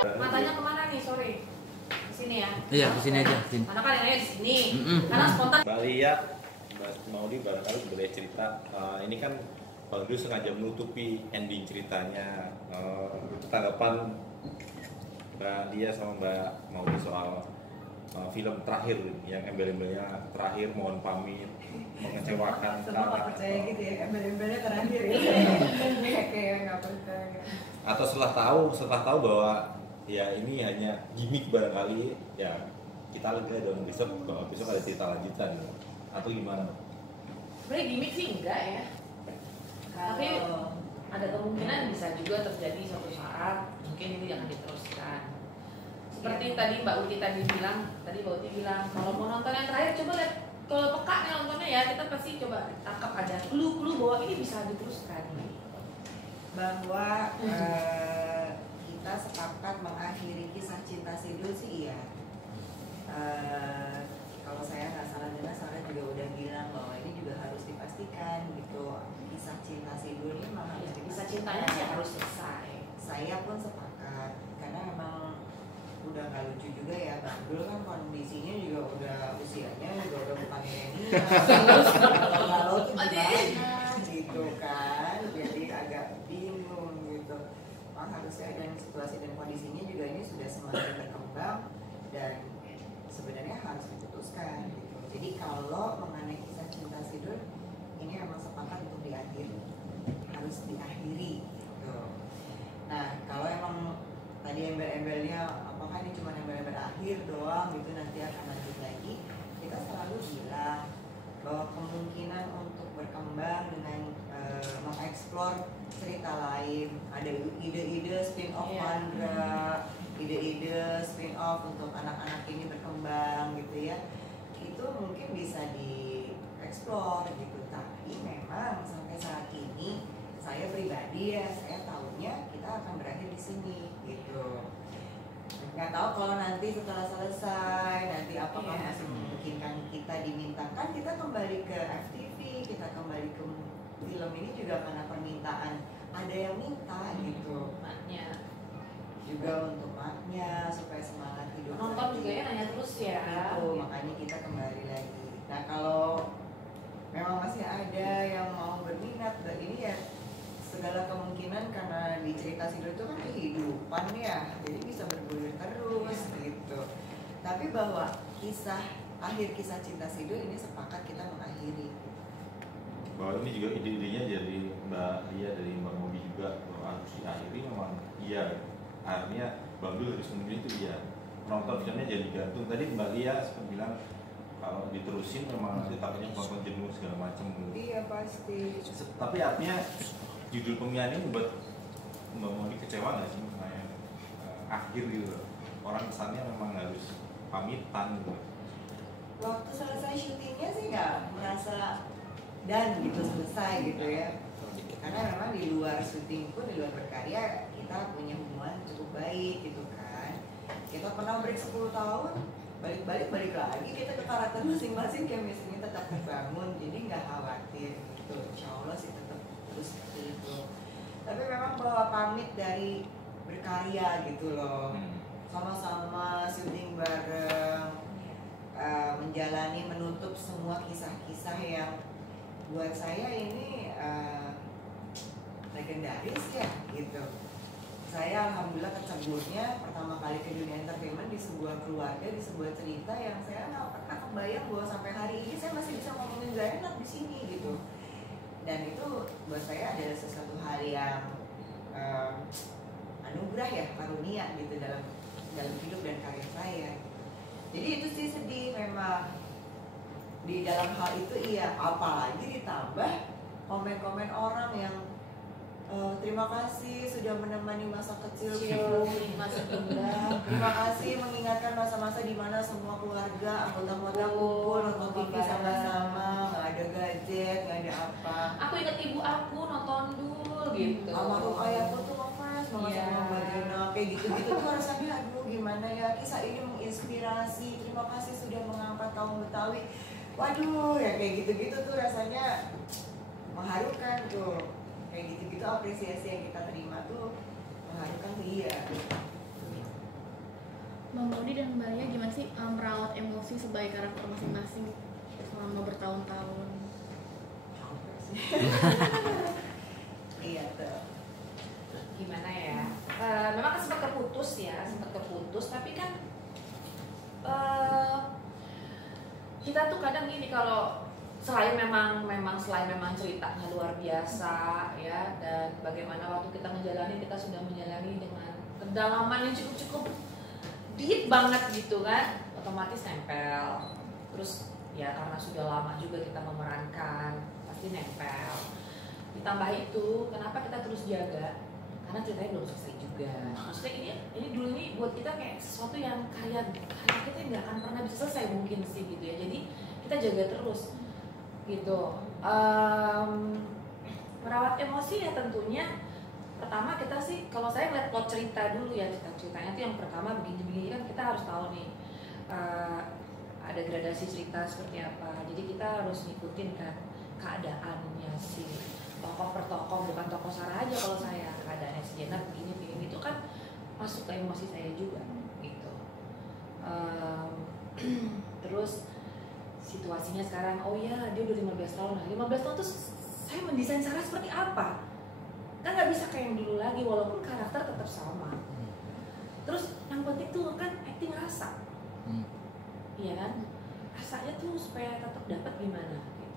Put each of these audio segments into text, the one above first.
Matanya kemana nih, sorry? Ke sini ya? Iya, ke sini aja. Sini. Karena kan yang di sini. Karena spontan. Mbak Lia, Mas Maudi barangkali boleh cerita. Ini kan Bang Dul sengaja menutupi ending ceritanya. Tanggapan Mbak Lia sama Mbak Maudi soal film terakhir yang embel-embelnya terakhir mohon pamit, mengecewakan. Semua nggak percaya gitu ya, embel-embelnya terakhir ya. Kayak nggak percaya. Atau setelah tahu bahwa ya ini hanya gimmick barangkali, ya kita lega dong, besok ada cerita lanjutan atau gimana? Sebenarnya gimmick sih enggak ya. Tapi ada kemungkinan bisa juga terjadi suatu saat mungkin ini jangan diteruskan. Seperti tadi Mbak Uti bilang kalau mau nonton yang terakhir coba lihat, kalau peka nih nontonnya ya kita pasti coba tangkap ada clue bahwa ini bisa diteruskan. Bahwa kita sepakat mengakhiri kisah cinta Sidul sih iya. Kalau saya nggak salah dengar, Sarah juga udah bilang bahwa ini juga harus dipastikan gitu, kisah cinta Sidul ini memang harus dipastikan. Kisah cintanya sih harus selesai. Saya pun sepakat karena memang udah nggak lucu juga ya, Bang Dul kan kondisinya juga udah usianya juga udah bukan milenial, lalu tuh gimana gitu kan, jadi agak bingung gitu. Harusnya dan situasi dan kondisinya juga ini sudah semakin berkembang dan sebenarnya harus diputuskan gitu. Jadi kalau mengenai kisah cinta Sidul ini memang sepakat untuk diakhiri, harus diakhiri gitu. Nah kalau emang tadi embel-embelnya apakah ini cuma embel-embel akhir doang gitu, nanti akan lanjut lagi, kita selalu bilang bahwa kemungkinan untuk berkembang dengan mengeksplor cerita lain, ada ide-ide spin-off Mandra, ide-ide spin-off untuk anak-anak ini berkembang gitu ya, itu mungkin bisa dieksplor gitu. Tapi memang sampai saat ini saya pribadi ya, saya tahunya kita akan berakhir di sini gitu. Nggak tahu kalau nanti setelah selesai nanti apakah masih memungkinkan kita dimintakan, kita kembali ke FTV, kita kembali ke film ini juga karena permintaan, ada yang minta gitu, Maknya juga untuk maknya supaya semangat hidup nonton lagi. juga ya, nanya terus ya Itu makanya kita kembali lagi. Nah kalau memang masih ada yang mau berminat, dan ini ya segala kemungkinan karena di cerita Sidul itu kan kehidupan ya, jadi bisa bergulir terus gitu. Tapi bahwa akhir kisah cinta Sidul ini sepakat kita mengakhiri. Bahwa ini juga ide-idenya dari Mbak Lia, dari Mbak Maudi juga, bahwa harus diakhiri memang iya. Artinya Bang Dul harus memilih itu iya. Penonton filmnya jadi gantung. Tadi Mbak Lia sempat bilang kalau diterusin memang nanti takutnya penonton jenuh segala macam. Iya pasti. Tapi artinya judul pemilihan ini buat Mbak Maudi kecewa nggak sih? Kayak akhir gitu. Orang kesannya memang harus pamitan gitu. Waktu selesai syutingnya sih nggak merasa dan gitu selesai gitu ya, karena memang di luar syuting pun, di luar berkarya kita punya hubungan cukup baik gitu kan. Kita pernah break 10 tahun, balik lagi kita ke karakter masing-masing, chemistry-nya tetap terbangun, jadi nggak khawatir gitu. Insya Allah sih tetap terus seperti itu. Tapi memang bahwa pamit dari berkarya gitu loh, sama-sama syuting bareng, menjalani, menutup semua kisah-kisah yang buat saya ini legendaris ya gitu. Saya alhamdulillah keceburnya pertama kali ke dunia entertainment di sebuah keluarga, di sebuah cerita yang saya nggak pernah kebayang bahwa sampai hari ini saya masih bisa ngomongin gak enak di sini gitu. Dan itu buat saya adalah sesuatu hal yang anugerah ya, karunia gitu dalam hidup dan karir saya. Jadi itu sih sedih memang. Di dalam hal itu iya, apalagi ditambah komen-komen orang yang terima kasih sudah menemani masa kecilku, masa indah. terima kasih mengingatkan masa-masa di mana semua keluarga anggota-anggota kumpul nonton TV sama-sama, nggak ada gadget, nggak ada apa. Aku ingat ibu aku nonton dulu gitu. Almarhum ayahku tuh ngefans banget sama Mbak Dena, kayak gitu-gitu tuh rasanya aduh gimana ya, kisah ini menginspirasi, terima kasih sudah mengangkat kaum Betawi. Waduh, ya kayak gitu-gitu tuh rasanya mengharukan tuh. Kayak gitu-gitu apresiasi yang kita terima tuh mengharukan tuh iya. Mbak Lia gimana sih merawat emosi sebagai karakter masing-masing selama bertahun-tahun? Iya tuh. Gimana ya? Memang kan sempat keputus, tapi kan kita tuh kadang gini, kalau selain memang ceritanya luar biasa ya, dan bagaimana waktu kita menjalani, kita sudah menjalani dengan kedalaman yang cukup deep banget gitu kan, otomatis nempel. Terus ya karena sudah lama juga kita memerankan, pasti nempel. Ditambah itu, kenapa kita terus jaga? Karena ceritanya belum selesai juga. Maksudnya ini dulu ini buat kita kayak sesuatu yang karya kita nggak akan pernah bisa selesai mungkin sih gitu ya. Jadi kita jaga terus gitu. Merawat emosi ya tentunya pertama kita sih, kalau saya ngeliat plot cerita dulu ya, ceritanya tuh yang pertama begini kan kita harus tahu nih ada gradasi cerita seperti apa. Jadi kita harus ngikutin kan keadaannya si tokoh per tokoh, bukan tokoh Sarah aja. Kalau saya keadaannya si Jenna begini itu kan masuk ke emosi saya juga gitu. Terus situasinya sekarang, oh ya dia udah 15 tahun. Nah 15 tahun tuh saya mendesain Sarah seperti apa? Kan nggak bisa kayak yang dulu lagi, walaupun karakter tetap sama. Terus yang penting tuh kan acting rasa, iya kan? Rasanya tuh supaya tetap dapat gimana? Gitu.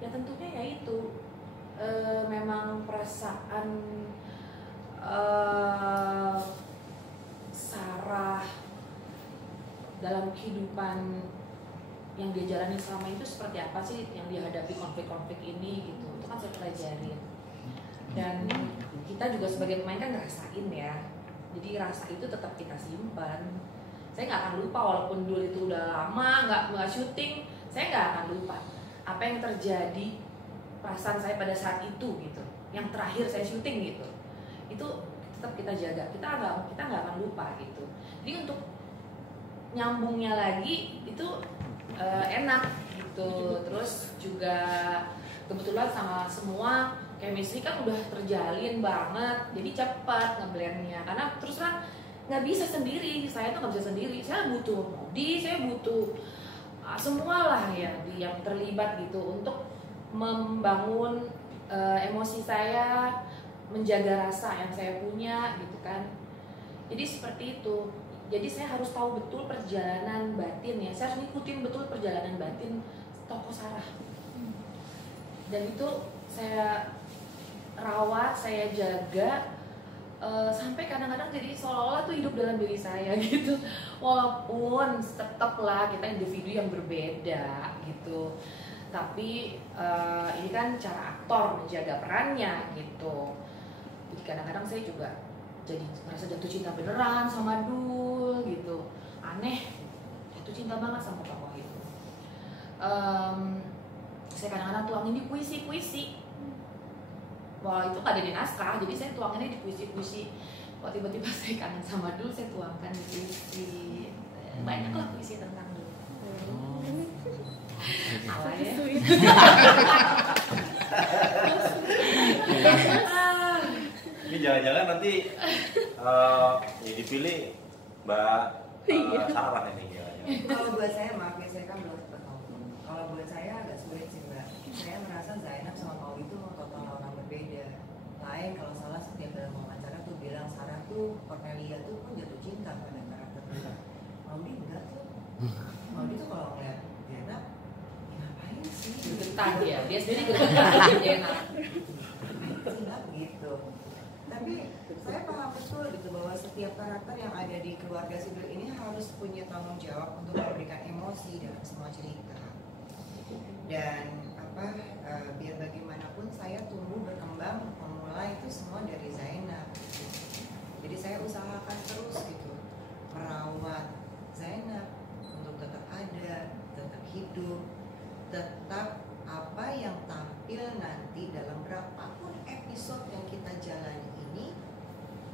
Ya tentunya ya itu memang perasaan Sarah dalam kehidupan yang dia jalani selama itu seperti apa sih, yang dihadapi konflik-konflik ini gitu. Itu kan saya pelajarin. Dan kita juga sebagai pemain kan ngerasain ya. Jadi rasa itu tetap kita simpan. Saya nggak akan lupa, walaupun dulu itu udah lama nggak syuting, saya nggak akan lupa apa yang terjadi, perasaan saya pada saat itu gitu. Yang terakhir saya syuting gitu. Itu tetap kita jaga. Kita nggak akan lupa gitu. Jadi untuk nyambungnya lagi itu enak gitu. Terus juga kebetulan sama semua chemistry kan udah terjalin banget, jadi cepat ngeblendnya. Karena terus terang nggak bisa sendiri, saya tuh nggak bisa sendiri. Saya butuh Modi, saya butuh semua lah yang terlibat gitu untuk membangun emosi saya, menjaga rasa yang saya punya gitu kan. Jadi seperti itu. Jadi saya harus tahu betul perjalanan batin ya. Saya harus ngikutin betul perjalanan batin tokoh Sarah. Dan itu saya rawat, saya jaga sampai kadang-kadang jadi seolah-olah tuh hidup dalam diri saya gitu. Walaupun tetaplah kita individu yang berbeda gitu. Tapi ini kan cara aktor menjaga perannya gitu. Jadi kadang-kadang saya juga jadi merasa jatuh cinta beneran sama Dul gitu. Aneh, jatuh cinta banget sama tokoh itu. Saya kadang-kadang tuangin di puisi-puisi. Wah itu gak ada di naskah, jadi saya tuanginnya di puisi-puisi. Kok tiba-tiba saya kangen sama Dul, saya tuangkan di puisi. Banyak lah puisi tentang Dul. Salah ya. Ini jangan-jangan nanti ya dipilih Mbak Sarah ini jangan-jangan. Kalau buat saya, maaf ya, saya kan belum sempat ngomong. Kalau buat saya agak sulit sih Mbak. Saya merasa Zainab sama Maudi itu total orang berbeda. Lain kalau salah setiap dalam wawancara tuh bilang Sarah tuh, Cornelia tuh pun jatuh cinta pada karakter dia. Maudi enggak tuh. Maudi tuh kalau ngeliat Zainab, ya ngapain sih? Getar dia sendiri getar Jenna. Enggak gitu. Tapi saya paham betul gitu bahwa setiap karakter yang ada di keluarga Sidul ini harus punya tanggung jawab untuk memberikan emosi dalam semua cerita. Dan biar bagaimanapun saya tumbuh berkembang memulai itu semua dari Zainab. Jadi saya usahakan terus gitu merawat Zainab untuk tetap ada, tetap hidup, tetap apa yang tampil nanti dalam berapapun episode yang kita jalani ini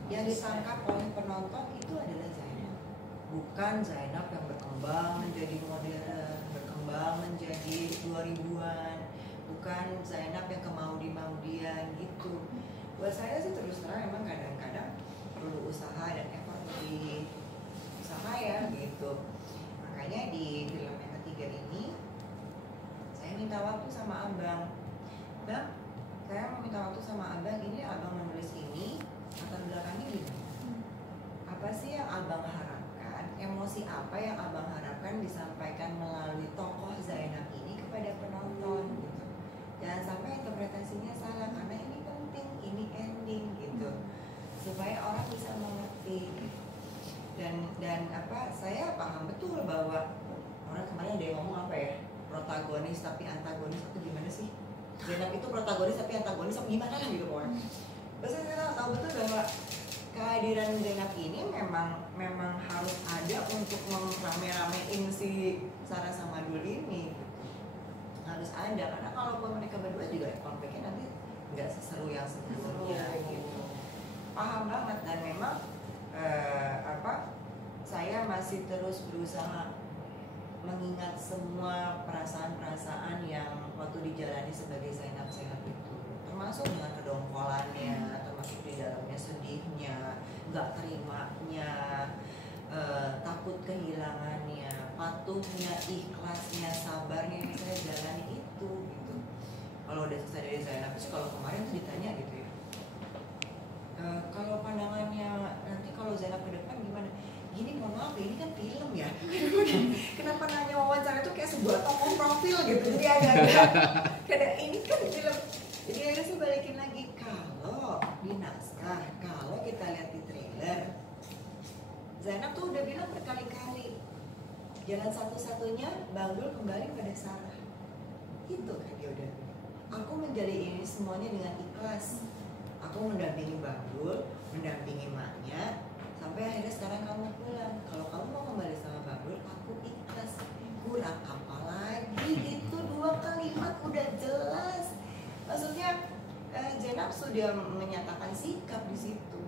yang ditangkap oleh penonton itu adalah Zainab, bukan Zainab yang berkembang menjadi modern, berkembang menjadi 2000-an, bukan Zainab yang kemaudi-maudian gitu. Buat saya sih terus terang emang kadang-kadang perlu usaha dan effort lebih usaha ya gitu. gitu. Makanya di film yang ketiga ini saya minta waktu sama abang. Bang, saya mau minta waktu sama abang, ini abang menulis ini latar belakangnya gimana? Apa sih yang abang harapkan? Emosi apa yang abang harapkan disampaikan melalui tokoh Zainab ini kepada penonton gitu. Jangan sampai interpretasinya salah karena ini penting, ini ending gitu. Supaya orang bisa mengerti. Dan apa? Saya paham betul bahwa orang kemarin ada yang ngomong apa ya? Protagonis tapi antagonis atau gimana sih? Zainab itu protagonis tapi antagonis atau gimana lah gitu pokoknya. Terus saya tahu betul bahwa kehadiran Zainab ini memang harus ada untuk merame-ramein si Sarah sama Dul ini gitu. Harus ada karena kalaupun mereka berdua juga konfliknya nanti nggak seseru yang sebelumnya gitu. Paham banget dan memang saya masih terus berusaha mengingat semua perasaan-perasaan yang waktu dijalani sebagai Zainab itu, termasuk dengan kedongkolannya, termasuk di dalamnya sedihnya, nggak terimanya, takut kehilangannya, patuhnya, ikhlasnya, sabarnya yang saya jalani itu gitu. Kalau udah selesai dari Zainab sih, kalau kemarin tuh ditanya gitu ya, kalau pandangannya nanti kalau Zainab ke depan gimana? Gini, mohon maaf ini kan film ya. Kenapa nanya wawancara itu kayak sebuah tokoh profil gitu. Jadi agak-agak karena ini kan film. Jadi akhirnya saya balikin lagi, kalau di naskah, kalau kita lihat di trailer, Zainab tuh udah bilang berkali-kali jalan satu-satunya Bang Dul kembali pada Sarah. Itu kan dia udah. Aku menjadi ini semuanya dengan ikhlas. Aku mendampingi Bang Dul, mendampingi maknya, sampai akhirnya sekarang kamu pulang. Kalau kamu mau kembali sama Bang Dul, aku ikhlas. Kurang apa lagi? Itu 2 kalimat udah jelas. Maksudnya Zainab sudah menyatakan sikap di situ.